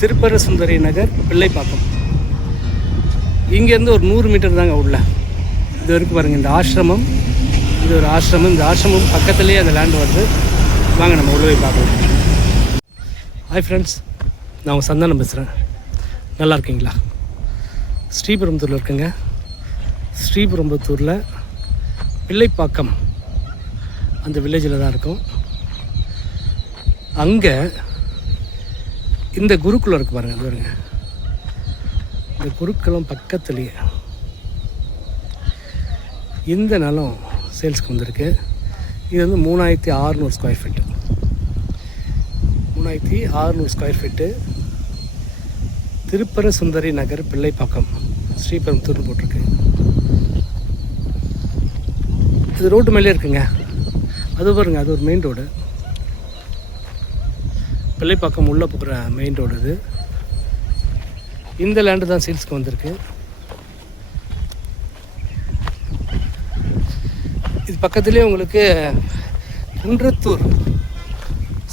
திருப்பர சுந்தரி நகர், பிள்ளைப்பாக்கம். இங்கேருந்து ஒரு 100 மீட்டர் தாங்க உள்ள. இது வரைக்கும் பாருங்கள், இந்த ஆசிரமம், இது ஒரு ஆசிரமம். இந்த ஆசிரமம் பக்கத்துலேயே அந்த லேண்ட் வருது. வாங்க நம்ம உள்ள போய் பார்க்கலாம். ஹாய் ஃப்ரெண்ட்ஸ், நான் உங்கள் சந்தானம் பேசுகிறேன். நல்லா இருக்கீங்களா? ஸ்ரீபெரும்புத்தூரில் இருக்குங்க. ஸ்ரீபெரும்புத்தூரில் பிள்ளைப்பாக்கம் அந்த வில்லேஜில் தான் இருக்கும். அங்கே இந்த குருக்குலம் இருக்குது பாருங்கள், அது பாருங்க. இந்த குருக்குலம் பக்கத்துலேயே இந்த நிலம் சேல்ஸ்க்கு வந்திருக்கு. இது வந்து 3600 square feet. 3600 square feet. Thiruppura Sundari Nagar, Pillaipakkam, ஸ்ரீபெரும்புத்தூர்னு போட்டிருக்கு. இது ரோட்டு மேலே இருக்குங்க. அது பாருங்க, அது ஒரு மெயின் ரோடு. பிள்ளைப்பாக்கம் உள்ளே போகிற மெயின் ரோடு இது. இந்த லேண்டு தான் சேல்ஸ்க்கு வந்திருக்கு. இது பக்கத்துலேயே உங்களுக்கு குன்றத்தூர்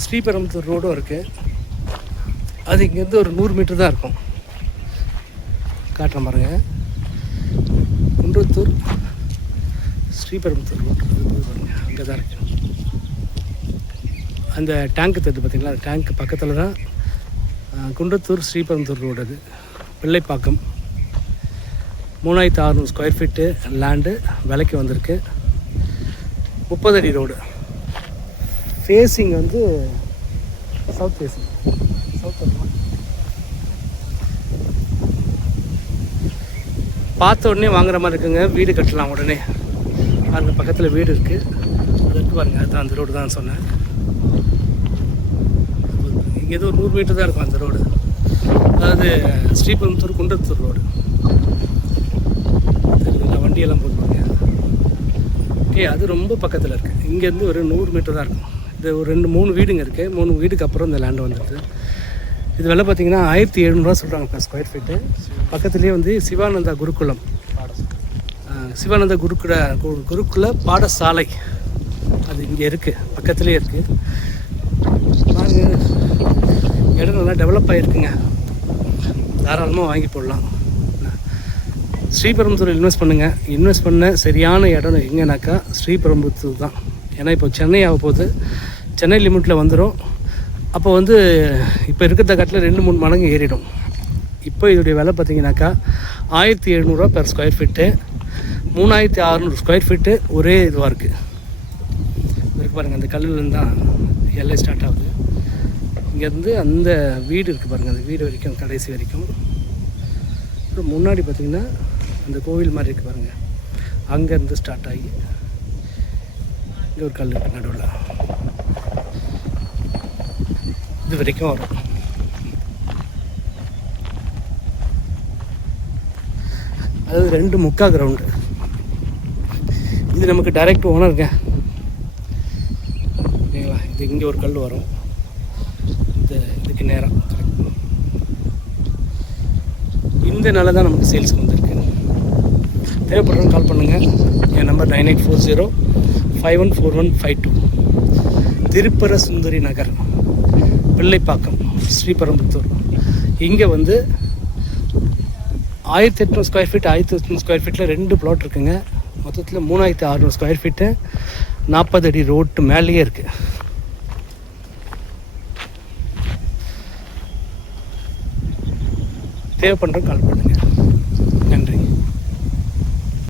ஸ்ரீபெரும்புத்தூர் ரோடும் இருக்குது. அது இங்கேருந்து ஒரு 100 மீட்டர் தான் இருக்கும். காட்டுறேன் பாருங்கள். குன்றத்தூர் ஸ்ரீபெரும்புத்தூர் ரோடு பாருங்கள், அங்கே தான் இருக்குது. அந்த டேங்க்கு தெரியுது பார்த்திங்களா? அந்த டேங்க் பக்கத்தில் தான் குன்றத்தூர் ஸ்ரீபெரும்புத்தூர் ரோடு. அது பிள்ளைப்பாக்கம். 3600 ஸ்கொயர் ஃபீட்டு லேண்டு விலைக்கு வந்திருக்கு. 30 அடி ரோடு. ஃபேஸிங் வந்து சவுத் ஃபேஸிங், சவுத். பார்த்த உடனே வாங்குற மாதிரி இருக்குங்க. வீடு கட்டலாம் உடனே. அந்த பக்கத்தில் வீடு இருக்குது. அதுக்கு பாருங்கள், அதுதான் அந்த ரோடு தான் சொன்னேன். இங்கே ஏதோ 100 மீட்டர் தான் இருக்கும் அந்த ரோடு. அதாவது ஸ்ரீபெரும்புத்தூர் குன்றத்தூர் ரோடு. சரிங்களா? வண்டியெல்லாம் போட்டுருங்க. ஓகே, அது ரொம்ப பக்கத்தில் இருக்குது. இங்கேருந்து ஒரு 100 மீட்டர் தான் இருக்கும். இது ஒரு 2-3 வீடுங்க இருக்குது. 3 வீடுக்கு அப்புறம் இந்த லேண்டு வந்துடுது. இது விலை பார்த்திங்கன்னா 1700 சொல்கிறாங்க per ஸ்கொயர் ஃபீட்டு. பக்கத்துலேயே வந்து சிவானந்தா குருகுலம், சிவானந்தா குருகுல பாடசாலை அது இங்கே இருக்குது, பக்கத்துலேயே இருக்குது. பாருங்கள், இடம் நல்லா டெவலப் ஆகிருக்குங்க. தாராளமாக வாங்கி போடலாம். ஸ்ரீபெரும்புத்தூர் இன்வெஸ்ட் பண்ணுங்கள். இன்வெஸ்ட் பண்ண சரியான இடம் எங்கேனாக்கா ஸ்ரீபெரும்புத்தூர் தான். ஏன்னா இப்போ சென்னை ஆக போகுது. சென்னை லிமிட்டில் வந்துடும். அப்போ வந்து இப்போ இருக்கிற காட்டில் 2-3 மடங்கு ஏறிடும். இப்போ இதோடைய விலை பார்த்திங்கனாக்கா 1700 per square feet. 3600 square feet ஒரே இதுவாக இருக்குது. இதுக்கு பாருங்கள், அந்த கல்லுலேருந்து தான் எல்லை ஸ்டார்ட் ஆகுது. இங்கேருந்து அந்த வீடு இருக்குது பாருங்கள், அந்த வீடு வரைக்கும், கடைசி வரைக்கும். அப்புறம் முன்னாடி பார்த்திங்கன்னா அந்த கோவில் மாதிரி இருக்குது பாருங்கள், அங்கேருந்து ஸ்டார்ட் ஆகி இங்கே ஒரு கல் இருக்குது நடுவில், இது வரைக்கும் வரும். அதாவது 2 முக்கால் கிரவுண்டு. இது நமக்கு டைரக்ட் ஓனருங்க. ஓகேங்களா? இது இங்கே ஒரு கல் வரும், இதுக்கு நேரம் கரெக்ட். இந்த நாள தான் நமக்கு சேல்ஸ்க்கு வந்திருக்கு. தேவைப்படுறவங்க கால் பண்ணுங்கள். என் நம்பர் 9840514152. திருப்பர சுந்தரி நகர், பிள்ளைப்பாக்கம், ஸ்ரீபெரும்புத்தூர். இங்கே வந்து 1800 ஸ்கொயர் ஃபீட், 1800 ஸ்கொயர் ஃபீட்டில் 2 பிளாட் இருக்குங்க. மொத்தத்தில் 3600 ஸ்கொயர் ஃபீட்டு. 40 அடி ரோட்டு மேலேயே இருக்குது. தேவைப்படுறவங்க கால் பண்ணுங்கள்.